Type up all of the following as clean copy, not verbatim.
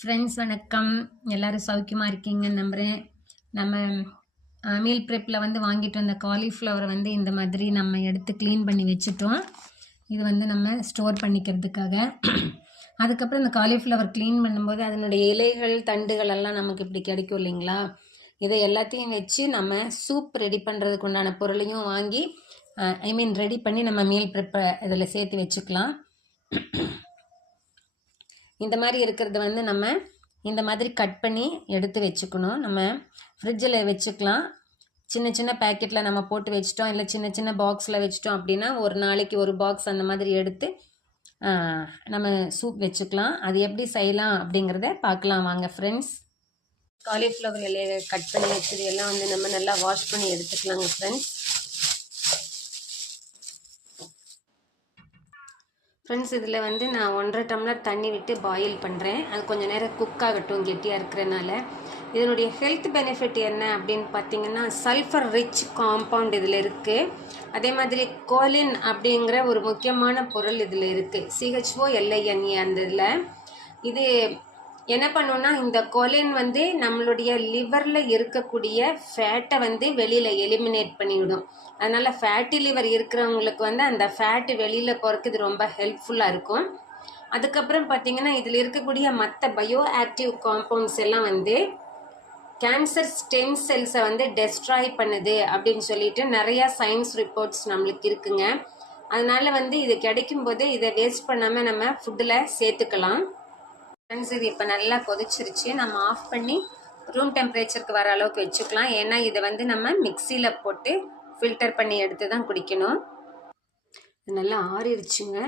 Friends வணக்கம். எல்லோரும் சௌக்கியமாக இருக்கீங்கன்னு நம்புகிறேன். நம்ம மீல் ப்ரெப்பில் வந்து வாங்கிட்டு வந்த காலிஃப்ளவரை வந்து இந்த மாதிரி நம்ம எடுத்து க்ளீன் பண்ணி வச்சுட்டோம். இது வந்து நம்ம ஸ்டோர் பண்ணிக்கிறதுக்காக. அதுக்கப்புறம் இந்த காலிஃப்ளவர் க்ளீன் பண்ணும்போது அதனுடைய இலைகள் தண்டுகள் எல்லாம் நமக்கு இப்படி கிடைக்கும் இல்லைங்களா? இதை எல்லாத்தையும் வச்சு நம்ம சூப் ரெடி பண்ணுறதுக்கு உண்டான பொருளையும் வாங்கி ரெடி பண்ணி நம்ம மீல் ப்ரெப்பை இதில் சேர்த்து வச்சுக்கலாம். இந்த மாதிரி இருக்கிறத வந்து நம்ம இந்த மாதிரி கட் பண்ணி எடுத்து வச்சுக்கணும். நம்ம ஃப்ரிட்ஜில் வச்சுக்கலாம். சின்ன சின்ன பேக்கெட்டில் நம்ம போட்டு வச்சிட்டோம், இல்லை சின்ன சின்ன பாக்ஸில் வச்சிட்டோம் அப்படின்னா ஒரு நாளைக்கு ஒரு பாக்ஸ் அந்த மாதிரி எடுத்து நம்ம சூப் வச்சுக்கலாம். அது எப்படி செய்யலாம் அப்படிங்கிறத பார்க்கலாம் வாங்க ஃப்ரெண்ட்ஸ். காலிஃப்ளவர் இலையை கட் பண்ணி வச்சது எல்லாம் வந்து நம்ம நல்லா வாஷ் பண்ணி எடுத்துக்கலாங்க ஃப்ரெண்ட்ஸ். ஃப்ரெண்ட்ஸ், இதில் வந்து நான் 1.5 டம்ளர் தண்ணி விட்டு பாயில் பண்ணுறேன். அது கொஞ்சம் நேரம் குக் ஆகட்டும் கெட்டியாக இருக்கிறனால. இதனுடைய ஹெல்த் பெனிஃபிட் என்ன அப்படின்னு பார்த்தீங்கன்னா, சல்ஃபர் ரிச் காம்பவுண்ட் இதில் இருக்குது. அதே மாதிரி கோலின் அப்படிங்கிற ஒரு முக்கியமான பொருள் இதில் இருக்குது. CHOLINE அந்த இதில். இது என்ன பண்ணுன்னா, இந்த கோலின் வந்து நம்மளுடைய லிவரில் இருக்கக்கூடிய ஃபேட்டை வந்து வெளியில் எலிமினேட் பண்ணிவிடும். அதனால் ஃபேட்டி லிவர் இருக்கிறவங்களுக்கு வந்து அந்த ஃபேட்டு வெளியில் போகிறதுக்கு இது ரொம்ப ஹெல்ப்ஃபுல்லாக இருக்கும். அதுக்கப்புறம் பார்த்திங்கன்னா, இதில் இருக்கக்கூடிய மற்ற பயோ ஆக்டிவ் காம்பவுண்ட்ஸ் எல்லாம் வந்து கேன்சர் ஸ்டெம் செல்ஸை வந்து டெஸ்ட்ராய் பண்ணுது அப்படின்னு சொல்லிட்டு நிறையா சயின்ஸ் ரிப்போர்ட்ஸ் நம்மளுக்கு இருக்குங்க. அதனால் வந்து இது கிடைக்கும் போது இதை வேஸ்ட் பண்ணாமல் நம்ம ஃபுட்டில் சேர்த்துக்கலாம். ஃப்ரெண்ட்ஸ், இது இப்போ நல்லா கொதிச்சிருச்சு. நம்ம ஆஃப் பண்ணி ரூம் டெம்பரேச்சருக்கு வர அளவுக்கு வச்சுக்கலாம். ஏன்னா இதை வந்து நம்ம மிக்சியில் போட்டு ஃபில்டர் பண்ணி எடுத்து தான் குடிக்கணும். இது நல்லா ஆறிடுச்சுங்க.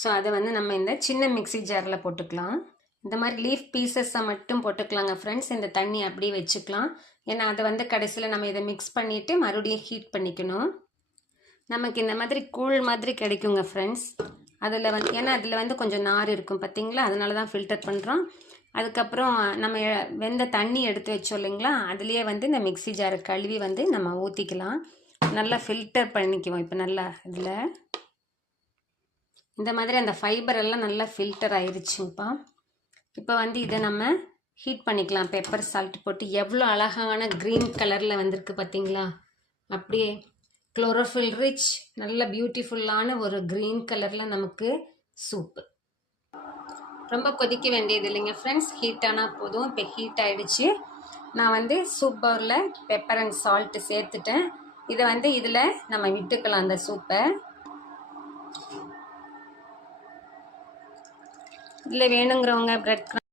ஸோ அதை வந்து நம்ம இந்த சின்ன மிக்சி ஜாரில் போட்டுக்கலாம். இந்த மாதிரி லீஃப் பீசஸை மட்டும் போட்டுக்கலாங்க ஃப்ரெண்ட்ஸ். இந்த தண்ணி அப்படியே வச்சுக்கலாம். ஏன்னா அதை வந்து கடைசியில் நம்ம இதை மிக்ஸ் பண்ணிவிட்டு மறுபடியும் ஹீட் பண்ணிக்கணும். நமக்கு இந்த மாதிரி கூழ் மாதிரி கிடைக்குங்க ஃப்ரெண்ட்ஸ். அதில் வந்து ஏன்னா அதில் வந்து கொஞ்சம் நார் இருக்கும் பார்த்தீங்களா, அதனால தான் ஃபில்டர் பண்ணுறோம். அதுக்கப்புறம் நம்ம வெந்த தண்ணி எடுத்து வச்சோம் இல்லைங்களா, அதுலேயே வந்து இந்த மிக்சி ஜாரை கழுவி வந்து நம்ம ஊற்றிக்கலாம். நல்லா ஃபில்டர் பண்ணிக்குவோம். இப்போ நல்லா இதில் இந்த மாதிரி அந்த ஃபைபர் எல்லாம் நல்லா ஃபில்டர் ஆயிடுச்சுங்கப்பா. இப்போ வந்து இதை நம்ம ஹீட் பண்ணிக்கலாம். பெப்பர் சால்ட் போட்டு எவ்வளோ அழகான க்ரீன் கலரில் வந்திருக்கு பார்த்தீங்களா. அப்படியே குளோரோஃபில் ரிச் நல்ல பியூட்டிஃபுல்லான ஒரு க்ரீன் கலரில் நமக்கு சூப்பு. ரொம்ப கொதிக்க வேண்டியது இல்லைங்க ஃப்ரெண்ட்ஸ். ஹீட் ஆனால் போதும். இப்போ ஹீட் ஆகிடுச்சு. நான் வந்து சூப் பவுலில் பெப்பர் அண்ட் சால்ட்டு சேர்த்துட்டேன். இதை வந்து இதில் நம்ம விட்டுக்கலாம். அந்த சூப்பை இதில் வேணுங்கிறவங்க பிரெட்